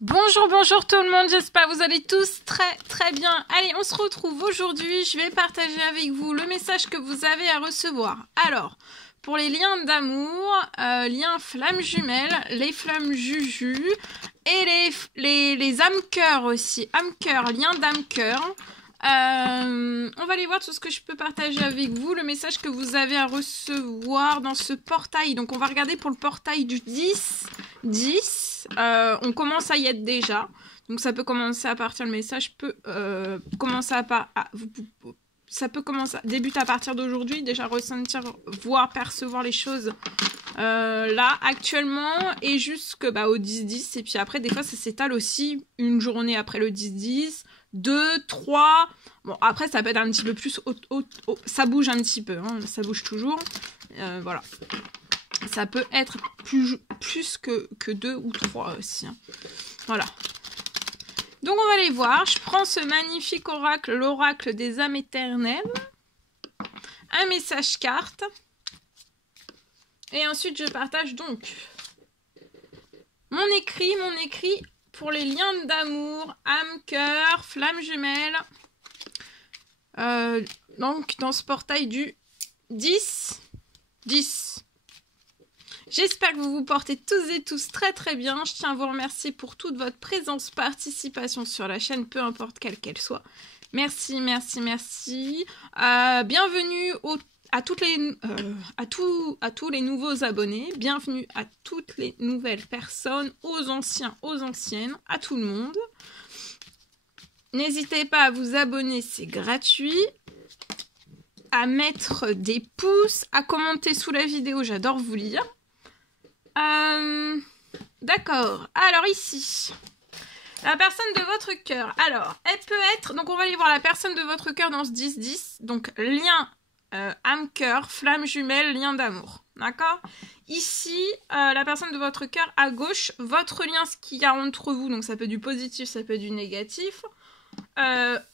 Bonjour, bonjour tout le monde, j'espère que vous allez tous très bien. Allez, on se retrouve aujourd'hui, je vais partager avec vous le message que vous avez à recevoir. Alors, pour les liens d'amour, liens flammes jumelles, les flammes juju et les âmes cœur aussi, âme cœur, lien d'âme cœur. On va aller voir tout ce que je peux partager avec vous, le message que vous avez à recevoir dans ce portail. Donc on va regarder pour le portail du 10. On commence à y être déjà. Donc ça peut commencer à partir, le message peut commencer ça peut commencer, débuter à partir d'aujourd'hui, déjà ressentir, voir, percevoir les choses là, actuellement, et jusqu'au 10-10, et puis après, des fois, ça s'étale aussi, une journée après le 10-10, 2, 3, bon, après, ça peut être un petit peu plus, ça bouge un petit peu, hein, ça bouge toujours, voilà. Ça peut être plus que 2 ou 3 aussi, hein. Voilà. Donc on va aller voir, je prends ce magnifique oracle, l'oracle des âmes éternelles, un message carte, et ensuite je partage donc mon écrit pour les liens d'amour, âme, cœur, flamme jumelle, donc dans ce portail du 10. J'espère que vous vous portez tous et tous très bien. Je tiens à vous remercier pour toute votre présence, participation sur la chaîne, peu importe quelle qu'elle soit. Merci. Bienvenue à tous les nouveaux abonnés. Bienvenue à toutes les nouvelles personnes, aux anciens, aux anciennes, à tout le monde. N'hésitez pas à vous abonner, c'est gratuit. À mettre des pouces, à commenter sous la vidéo, j'adore vous lire. D'accord, alors ici, la personne de votre cœur, alors, elle peut être, donc on va aller voir la personne de votre cœur dans ce 10-10, donc lien âme-cœur, flamme jumelle, lien d'amour, d'accord? Ici, la personne de votre cœur à gauche, votre lien, ce qu'il y a entre vous, donc ça peut être du positif, ça peut être du négatif,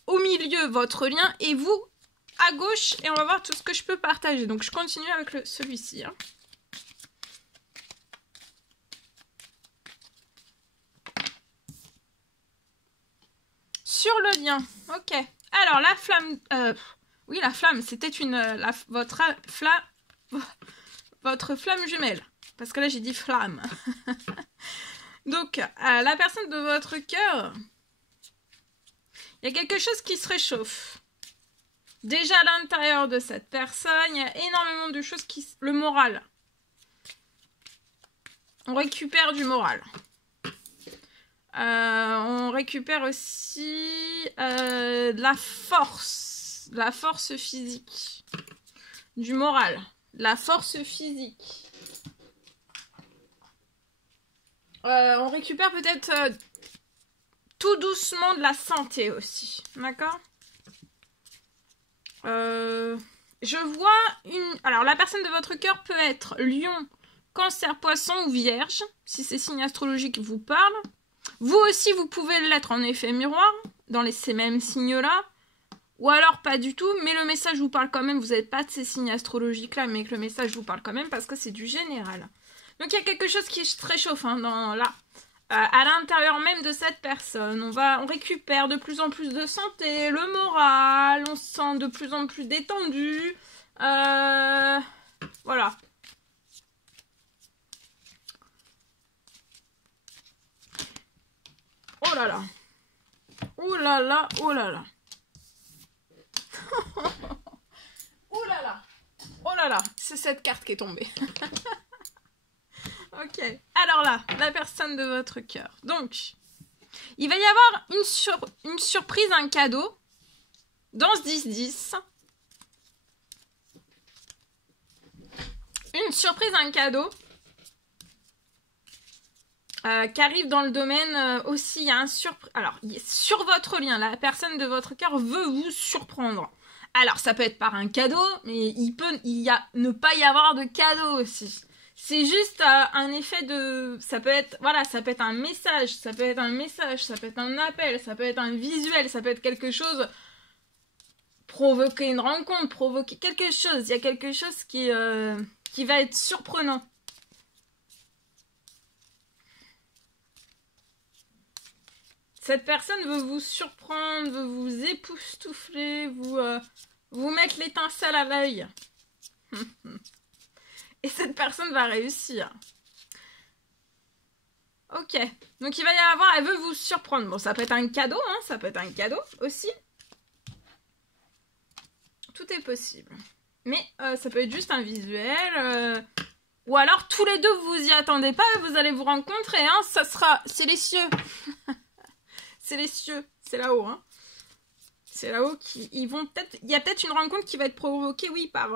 au milieu, votre lien, et vous, à gauche, et on va voir tout ce que je peux partager, donc je continue avec celui-ci, hein. Sur le lien, ok. Alors la flamme, oui la flamme, c'était votre flamme jumelle, parce que là j'ai dit flamme. Donc la personne de votre cœur, il y a quelque chose qui se réchauffe. Déjà à l'intérieur de cette personne, il y a énormément de choses le moral. On récupère du moral. On récupère aussi de la force physique, du moral, la force physique. On récupère peut-être tout doucement de la santé aussi, d'accord? Je vois alors la personne de votre cœur peut être Lion, Cancer, Poisson ou Vierge, si ces signes astrologiques vous parlent. Vous aussi, vous pouvez l'être en effet miroir, dans ces mêmes signes-là, ou alors pas du tout, mais le message vous parle quand même, vous n'êtes pas de ces signes astrologiques-là, mais que le message vous parle quand même, parce que c'est du général. Donc il y a quelque chose qui se réchauffe, hein, à l'intérieur même de cette personne. On récupère de plus en plus de santé, le moral, on se sent de plus en plus détendu, voilà. Oh là là. Oh là là, oh là là. Oh là là. Oh là là, c'est cette carte qui est tombée. Ok. Alors là, la personne de votre cœur. Donc, il va y avoir une surprise, un cadeau dans ce 10-10. Une surprise, un cadeau. Qui arrive dans le domaine aussi, il y a un alors, sur votre lien, la personne de votre cœur veut vous surprendre. Alors, ça peut être par un cadeau, mais ne pas y avoir de cadeau aussi. C'est juste un effet de... Ça peut être, voilà, ça peut être un message, ça peut être un appel, ça peut être un visuel, ça peut être quelque chose... Provoquer une rencontre, provoquer quelque chose. Il y a quelque chose qui va être surprenant. Cette personne veut vous surprendre, veut vous époustoufler, vous mettre l'étincelle à l'œil. Et cette personne va réussir. Ok, donc il va y avoir, elle veut vous surprendre. Bon, ça peut être un cadeau, hein, ça peut être un cadeau aussi. Tout est possible. Mais ça peut être juste un visuel. Ou alors, tous les deux, vous y attendez pas, vous allez vous rencontrer, hein. Ça sera... C'est les cieux. C'est les cieux. C'est là-haut, hein. C'est là-haut qu'ils vont peut-être... Il y a peut-être une rencontre qui va être provoquée, oui, par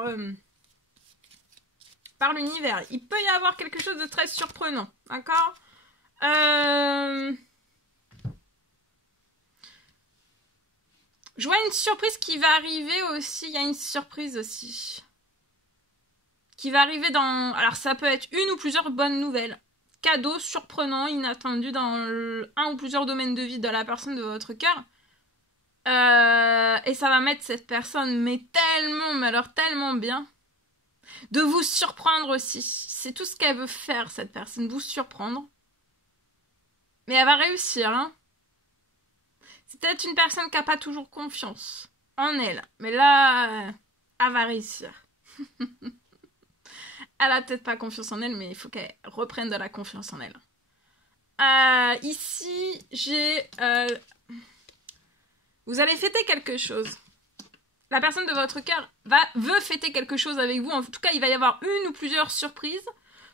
l'univers. Il peut y avoir quelque chose de très surprenant, d'accord ? Je vois une surprise qui va arriver aussi. Il y a une surprise aussi. Qui va arriver dans... Alors, ça peut être une ou plusieurs bonnes nouvelles. Cadeaux surprenants, inattendus dans un ou plusieurs domaines de vie de la personne de votre cœur. Et ça va mettre cette personne, mais tellement, mais alors tellement bien. De vous surprendre aussi. C'est tout ce qu'elle veut faire, cette personne. Vous surprendre. Mais elle va réussir, hein. C'est peut-être une personne qui n'a pas toujours confiance en elle. Mais là, elle va réussir. Elle a peut-être pas confiance en elle, mais il faut qu'elle reprenne de la confiance en elle. Ici, j'ai... Vous allez fêter quelque chose. La personne de votre cœur veut fêter quelque chose avec vous. En tout cas, il va y avoir une ou plusieurs surprises.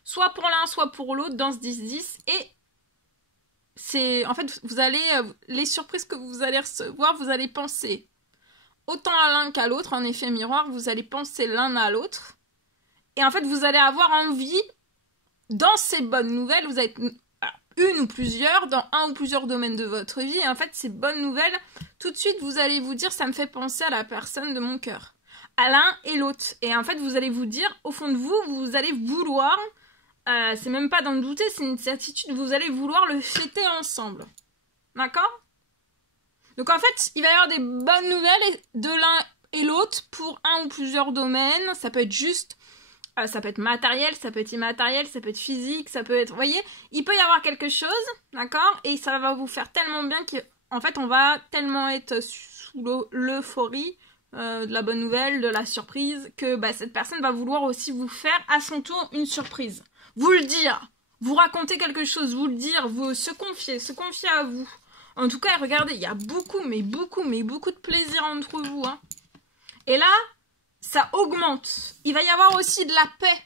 Soit pour l'un, soit pour l'autre dans ce 10-10. Et c'est... En fait, vous allez... les surprises que vous allez recevoir, vous allez penser autant à l'un qu'à l'autre. En effet miroir, vous allez penser l'un à l'autre. Et en fait, vous allez avoir envie, dans ces bonnes nouvelles, vous avez une ou plusieurs, dans un ou plusieurs domaines de votre vie. Et en fait, ces bonnes nouvelles, tout de suite, vous allez vous dire, ça me fait penser à la personne de mon cœur. À l'un et l'autre. Et en fait, vous allez vous dire, au fond de vous, vous allez vouloir, c'est même pas d'en douter, c'est une certitude, vous allez vouloir le fêter ensemble. D'accord ? Donc en fait, il va y avoir des bonnes nouvelles de l'un et l'autre pour un ou plusieurs domaines. Ça peut être juste... ça peut être matériel, ça peut être immatériel, ça peut être physique, ça peut être... Vous voyez, il peut y avoir quelque chose, d'accord ? Et ça va vous faire tellement bien qu'en fait, on va tellement être sous l'euphorie de la bonne nouvelle, de la surprise, que cette personne va vouloir aussi vous faire à son tour une surprise. Vous le dire, vous raconter quelque chose, vous le dire, vous se confier à vous. En tout cas, regardez, il y a beaucoup de plaisir entre vous, hein. Et là... ça augmente. Il va y avoir aussi de la paix.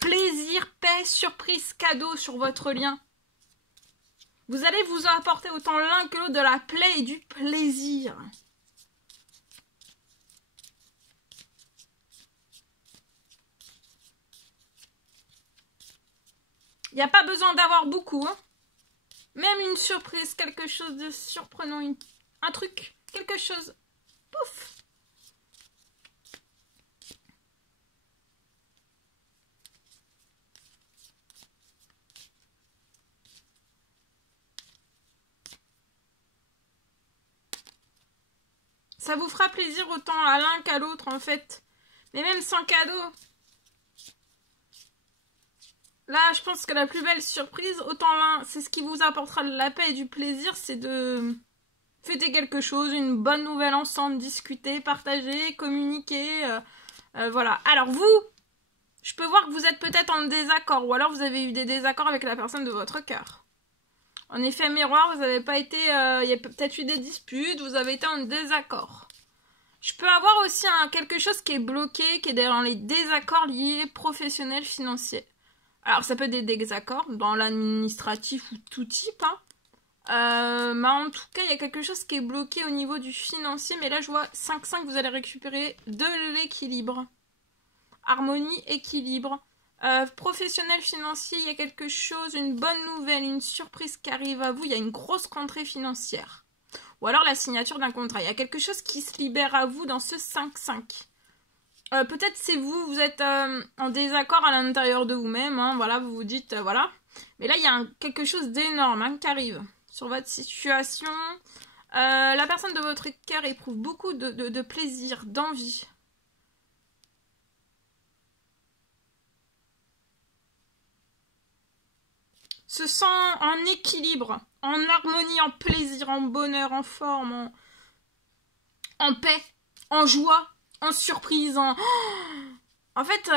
Plaisir, paix, surprise, cadeau sur votre lien. Vous allez vous apporter autant l'un que l'autre de la paix et du plaisir. Il n'y a pas besoin d'avoir beaucoup, hein. Même une surprise, quelque chose de surprenant, un truc, quelque chose. Pouf! Ça vous fera plaisir autant à l'un qu'à l'autre, en fait. Mais même sans cadeau. Là, je pense que la plus belle surprise, autant l'un, c'est ce qui vous apportera de la paix et du plaisir, c'est de fêter quelque chose, une bonne nouvelle ensemble, discuter, partager, communiquer. Voilà. Alors vous, je peux voir que vous êtes peut-être en désaccord, ou alors vous avez eu des désaccords avec la personne de votre cœur. En effet miroir, vous n'avez pas été... il y a peut-être eu des disputes, vous avez été en désaccord. Je peux avoir aussi quelque chose qui est bloqué, qui est dans les désaccords liés professionnels, financiers. Alors ça peut être des désaccords dans l'administratif ou tout type, hein. Mais en tout cas, il y a quelque chose qui est bloqué au niveau du financier. Mais là, je vois 5-5, vous allez récupérer de l'équilibre. Harmonie, équilibre. Professionnel, financier, il y a quelque chose, une bonne nouvelle, une surprise qui arrive à vous. Il y a une grosse rentrée financière. Ou alors la signature d'un contrat. Il y a quelque chose qui se libère à vous dans ce 5-5. Peut-être c'est vous êtes en désaccord à l'intérieur de vous-même. Hein, voilà, vous vous dites, voilà. Mais là, il y a quelque chose d'énorme, hein, qui arrive sur votre situation. La personne de votre cœur éprouve beaucoup de plaisir, d'envie. se sent en équilibre, en harmonie, en plaisir, en bonheur, en forme, en paix, en joie, en surprise, en fait,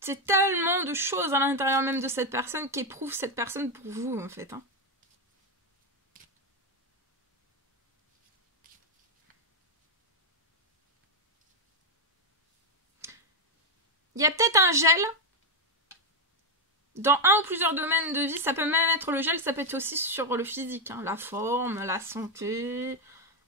c'est tellement de choses à l'intérieur même de cette personne qu'éprouve cette personne pour vous, en fait. Hein. Il y a peut-être un gel dans un ou plusieurs domaines de vie. Ça peut même être le gel, ça peut être aussi sur le physique, hein, la forme, la santé.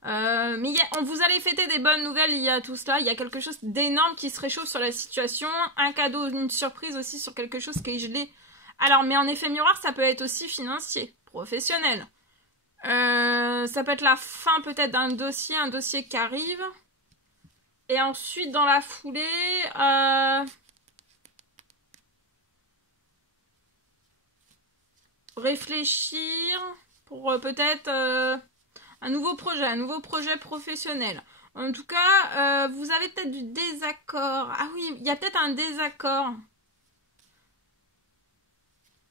Mais vous allez fêter des bonnes nouvelles, il y a tout cela. Il y a quelque chose d'énorme qui se réchauffe sur la situation. Un cadeau, une surprise aussi sur quelque chose qui est gelé. Alors, mais en effet miroir, ça peut être aussi financier, professionnel. Ça peut être la fin peut-être d'un dossier, un dossier qui arrive. Et ensuite, dans la foulée, réfléchir pour peut-être un nouveau projet professionnel. En tout cas, vous avez peut-être du désaccord. Ah oui, il y a peut-être un désaccord.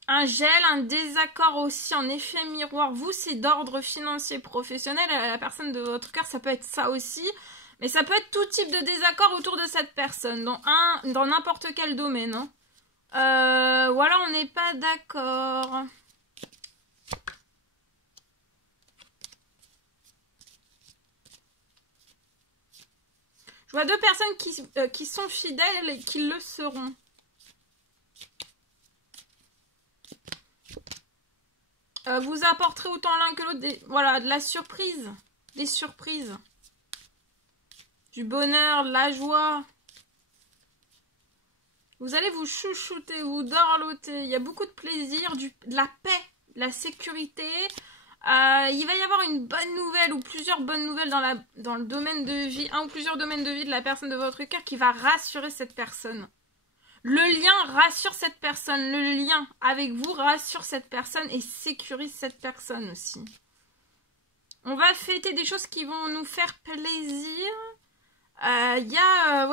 Un gel, un désaccord aussi en effet miroir. Vous, c'est d'ordre financier professionnel. La personne de votre cœur, ça peut être ça aussi. Mais ça peut être tout type de désaccord autour de cette personne. Dans n'importe quel domaine. Hein. Ou alors on n'est pas d'accord. Je vois deux personnes qui sont fidèles et qui le seront. Vous apporterez autant l'un que l'autre voilà, de la surprise. Des surprises. Du bonheur, de la joie. Vous allez vous chouchouter, vous dorloter. Il y a beaucoup de plaisir, de la paix, de la sécurité. Il va y avoir une bonne nouvelle ou plusieurs bonnes nouvelles dans le domaine de vie, un ou plusieurs domaines de vie de la personne de votre cœur qui va rassurer cette personne. Le lien rassure cette personne, le lien avec vous rassure cette personne et sécurise cette personne aussi. On va fêter des choses qui vont nous faire plaisir. Il y a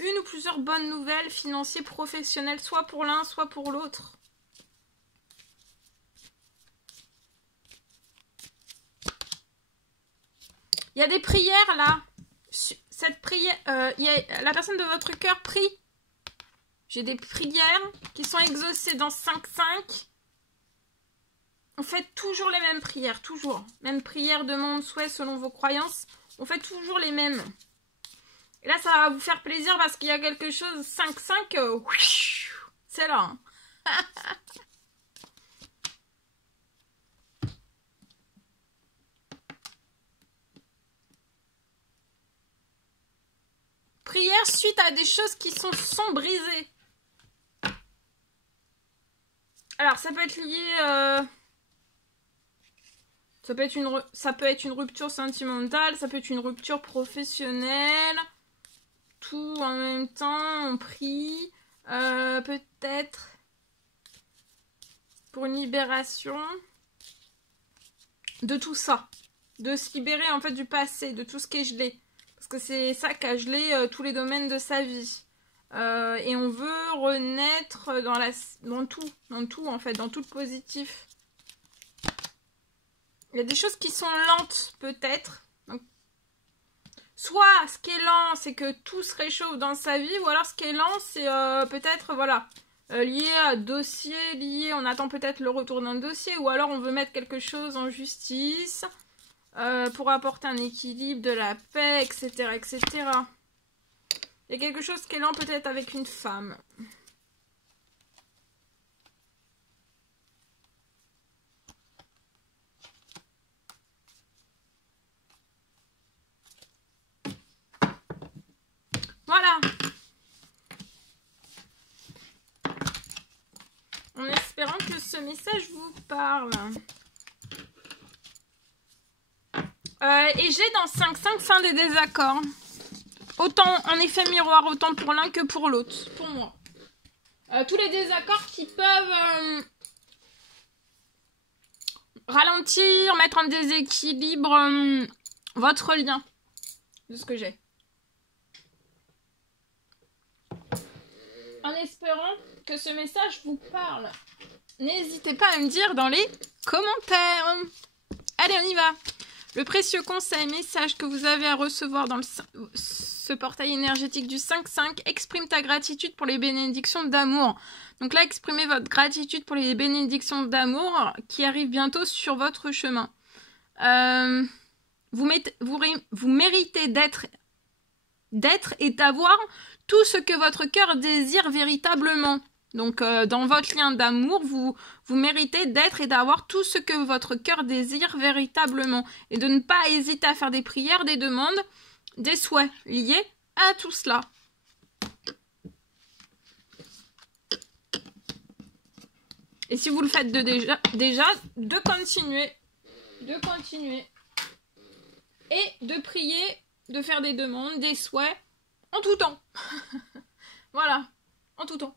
une ou plusieurs bonnes nouvelles financières, professionnelles, soit pour l'un, soit pour l'autre. Il y a des prières là. Cette prière, la personne de votre cœur prie. J'ai des prières qui sont exaucées dans 5-5. On fait toujours les mêmes prières, toujours. Même prières, demande, souhait selon vos croyances. On fait toujours les mêmes. Et là, ça va vous faire plaisir parce qu'il y a quelque chose, 5-5, c'est là. Hein. Prière suite à des choses qui sont brisées. Alors, ça peut être lié... Ça peut être une rupture sentimentale, ça peut être une rupture professionnelle. Tout en même temps, on prie. Peut-être pour une libération de tout ça. De se libérer en fait du passé, de tout ce qui est gelé. Parce que c'est ça qui a gelé tous les domaines de sa vie. Et on veut renaître dans tout en fait, dans tout le positif. Il y a des choses qui sont lentes peut-être. Soit ce qui est lent, c'est que tout se réchauffe dans sa vie, ou alors ce qui est lent, c'est peut-être, voilà, lié à dossier, on attend peut-être le retour d'un dossier, ou alors on veut mettre quelque chose en justice pour apporter un équilibre, de la paix, etc., etc. Il y a quelque chose qui est lent peut-être avec une femme. Voilà. En espérant que ce message vous parle. Et j'ai dans 5-5 fin des désaccords. Autant en effet miroir, autant pour l'un que pour l'autre. Pour moi. Tous les désaccords qui peuvent ralentir, mettre en déséquilibre votre lien. De ce que j'ai. En espérant que ce message vous parle. N'hésitez pas à me dire dans les commentaires. Allez, on y va. Le précieux conseil, message que vous avez à recevoir dans ce portail énergétique du 5-5, exprime ta gratitude pour les bénédictions d'amour. Donc là, exprimez votre gratitude pour les bénédictions d'amour qui arrivent bientôt sur votre chemin. Vous méritez d'être et d'avoir tout ce que votre cœur désire véritablement. Donc, dans votre lien d'amour, vous méritez d'être et d'avoir tout ce que votre cœur désire véritablement. Et de ne pas hésiter à faire des prières, des demandes, des souhaits liés à tout cela. Et si vous le faites déjà, de continuer. Et de prier, de faire des demandes, des souhaits, en tout temps. Voilà, en tout temps.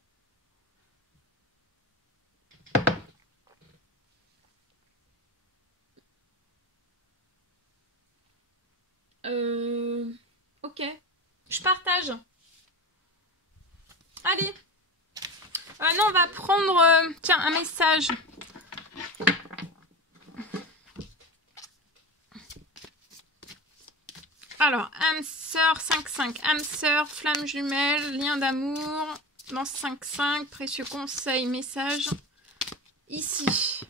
Ok. Je partage. Allez. Non, on va prendre... tiens, un message. Alors, âme sœur 5-5. Âme sœur, flamme jumelle, lien d'amour. Dans 5-5, précieux conseil, message. Ici.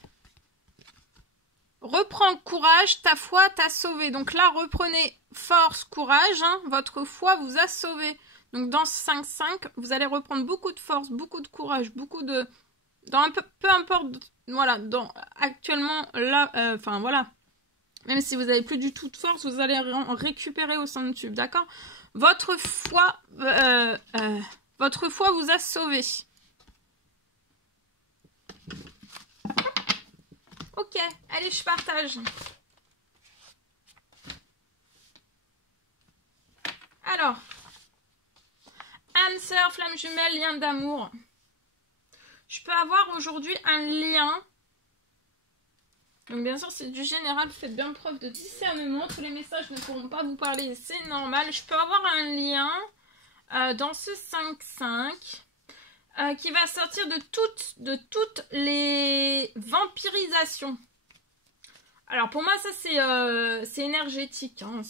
Reprends courage, ta foi t'a sauvé. Donc là, reprenez force, courage. Hein, votre foi vous a sauvé. Donc dans 5-5, vous allez reprendre beaucoup de force, beaucoup de courage, beaucoup de... peu importe, voilà, actuellement, là, enfin voilà. Même si vous n'avez plus du tout de force, vous allez en récupérer au sein de tube, d'accord? Votre foi vous a sauvé. Ok, allez, je partage. Alors, âme sœur, flamme jumelle, lien d'amour. Je peux avoir aujourd'hui un lien. Donc bien sûr, c'est du général, faites bien preuve de discernement. Tous les messages ne pourront pas vous parler, c'est normal. Je peux avoir un lien dans ce 5-5 qui va sortir de toutes les vampirisations. Alors pour moi, ça c'est énergétique. Hein,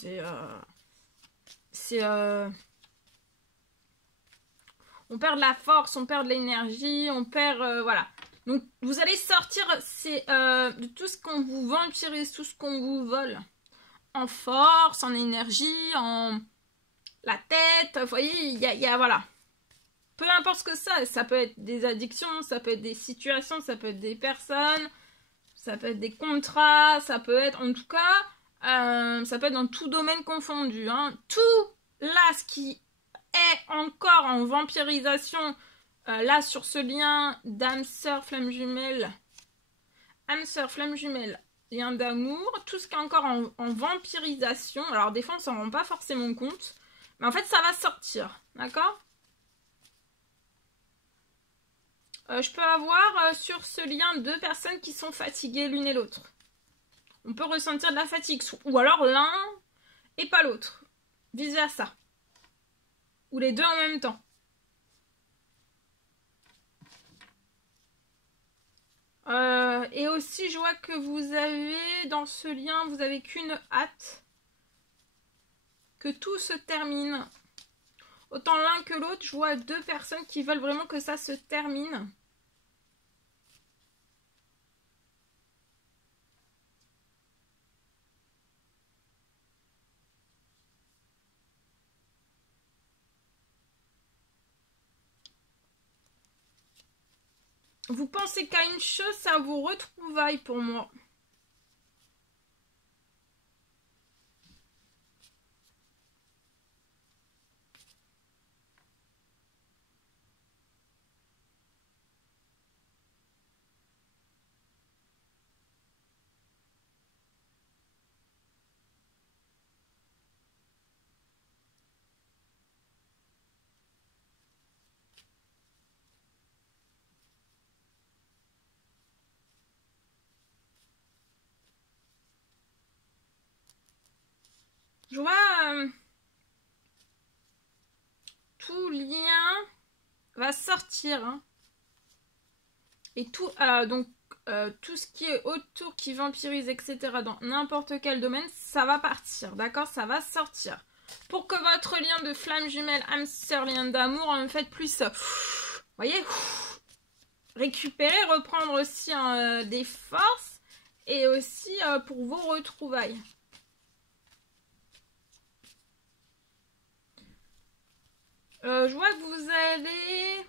on perd de la force, on perd de l'énergie, on perd... voilà. Donc, vous allez sortir de tout ce qu'on vous vampirise, tout ce qu'on vous vole. En force, en énergie, en la tête. Vous voyez, il y a voilà. Peu importe ce que ça peut être des addictions, ça peut être des situations, ça peut être des personnes, ça peut être des contrats, ça peut être, en tout cas, ça peut être dans tout domaine confondu. Hein. Tout là, ce qui est encore en vampirisation, là sur ce lien d'âme sœur flamme jumelle, lien d'amour, tout ce qui est encore en vampirisation. Alors des fois on s'en rend pas forcément compte, mais en fait ça va sortir, d'accord? Je peux avoir sur ce lien 2 personnes qui sont fatiguées l'une et l'autre. On peut ressentir de la fatigue, ou alors l'un et pas l'autre, vice versa. Ou les deux en même temps. Et aussi, je vois que vous avez, dans ce lien, vous avez qu'une hâte. Que tout se termine. Autant l'un que l'autre, je vois 2 personnes qui veulent vraiment que ça se termine. Vous pensez qu'à une chose, ça vous retrouvaille pour moi. Je vois tout lien va sortir. Hein. Et tout, tout ce qui est autour, qui vampirise, etc. dans n'importe quel domaine, ça va partir, d'accord? Ça va sortir. Pour que votre lien de flamme jumelle, âme sœur, lien d'amour, en fait plus, voyez, récupérer, reprendre aussi des forces et aussi pour vos retrouvailles. Je vois que vous allez,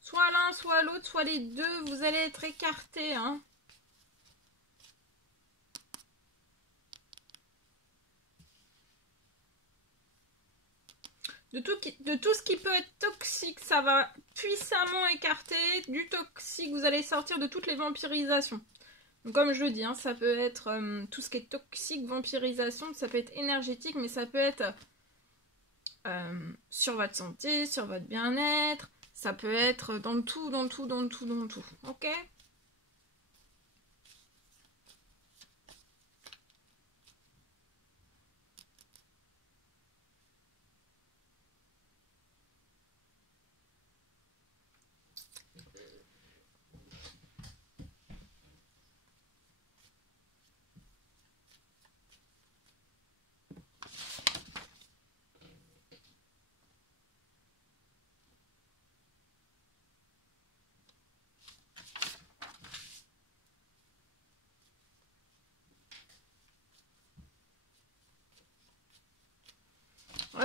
soit l'un, soit l'autre, soit les deux, vous allez être écartés, hein. De tout ce qui peut être toxique, ça va puissamment écarter. Du toxique, vous allez sortir de toutes les vampirisations. Donc, comme je le dis, hein, ça peut être tout ce qui est toxique, vampirisation, ça peut être énergétique, mais ça peut être sur votre santé, sur votre bien-être. Ça peut être dans tout, dans tout, dans tout, dans tout. Ok ?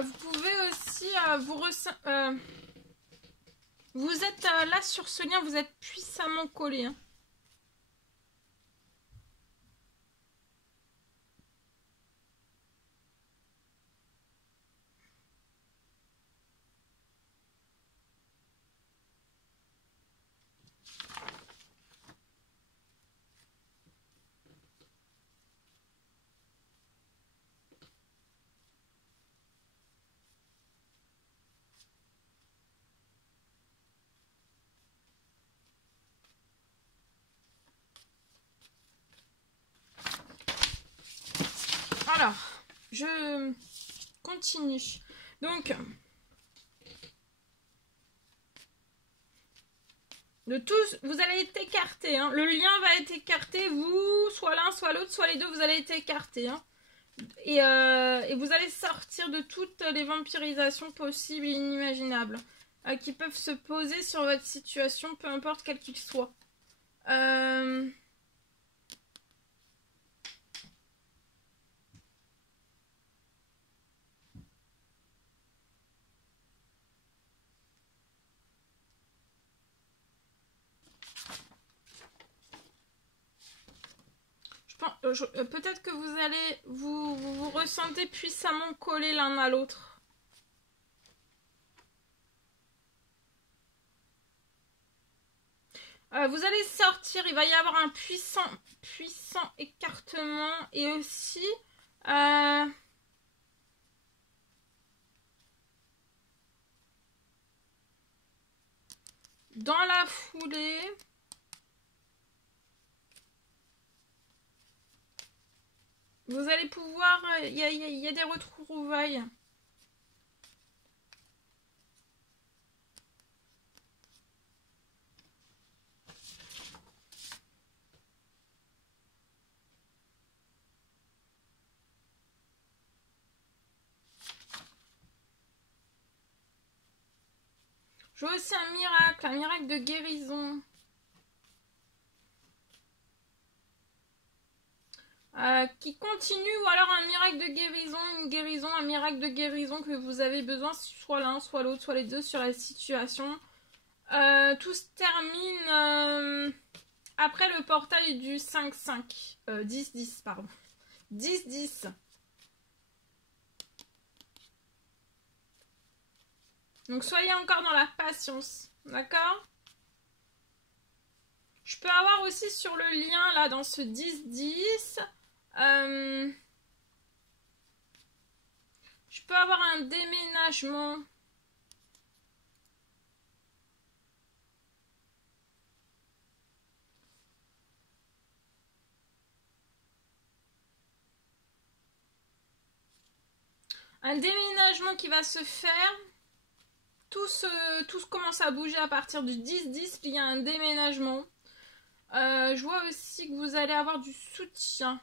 Vous pouvez aussi vous êtes là sur ce lien, vous êtes puissamment collé. Hein. Alors, je continue. Donc, de tous, vous allez être écartés. Hein. Le lien va être écarté. Vous, soit l'un, soit l'autre, soit les deux, vous allez être écartés. Hein. Et vous allez sortir de toutes les vampirisations possibles et inimaginables qui peuvent se poser sur votre situation, peu importe quel qu'il soit. Peut-être que vous allez vous ressentez puissamment collés l'un à l'autre. Vous allez sortir, il va y avoir un puissant écartement et aussi dans la foulée. Vous allez pouvoir... Il y a des retrouvailles. Je vois aussi un miracle de guérison. Qui continue, ou alors un miracle de guérison, un miracle de guérison que vous avez besoin, soit l'un, soit l'autre, soit les deux sur la situation. Tout se termine après le portail du 5-5. 10-10, pardon. 10-10. Donc soyez encore dans la patience, d'accord ? Je peux avoir aussi sur le lien, là, dans ce 10-10, je peux avoir un déménagement. Un déménagement qui va se faire. Tout commence à bouger à partir du 10-10. Il y a un déménagement. Je vois aussi que vous allez avoir du soutien.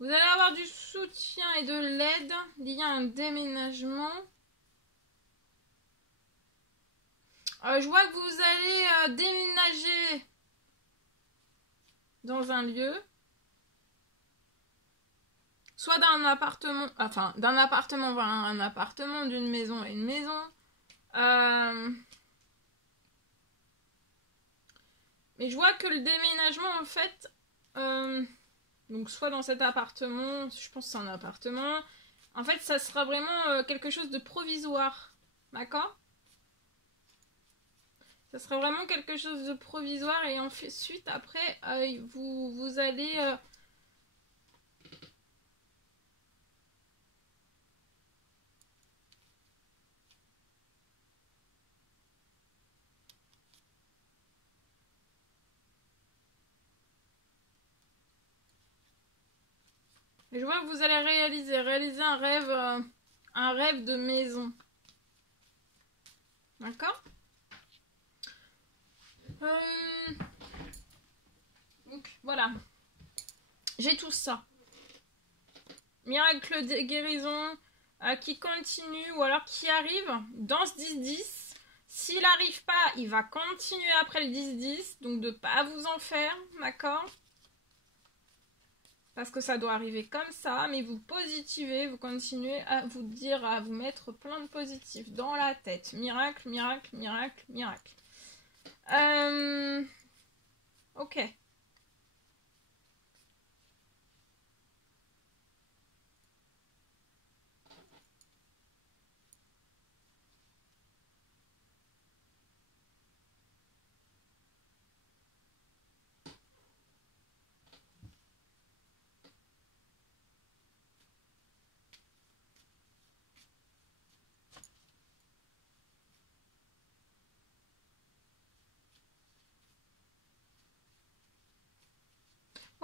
Vous allez avoir du soutien et de l'aide lié à un déménagement. Je vois que vous allez déménager dans un lieu. Soit d'un appartement, enfin d'un appartement vers un appartement, d'une maison à une maison. Mais je vois que le déménagement en fait, donc soit dans cet appartement, je pense que c'est un appartement, en fait ça sera vraiment quelque chose de provisoire, d'accord? Ça sera vraiment quelque chose de provisoire et ensuite après vous allez... Je vois que vous allez réaliser un rêve de maison. D'accord? Donc voilà. J'ai tout ça. Miracle de guérison qui continue ou alors qui arrive dans ce 10-10. S'il n'arrive pas, il va continuer après le 10-10. Donc de ne pas vous en faire. D'accord? Parce que ça doit arriver comme ça, mais vous positivez, vous continuez à vous dire, à vous mettre plein de positifs dans la tête. Miracle, miracle, miracle, miracle. Ok.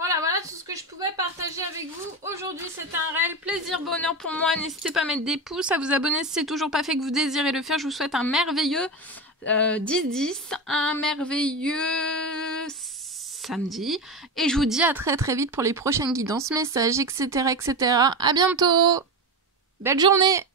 Voilà tout ce que je pouvais partager avec vous. Aujourd'hui, c'était un réel plaisir, bonheur pour moi. N'hésitez pas à mettre des pouces, à vous abonner si c'est toujours pas fait que vous désirez le faire. Je vous souhaite un merveilleux 10-10, un merveilleux samedi. Et je vous dis à très très vite pour les prochaines guidances, messages, etc. etc. À bientôt. Belle journée.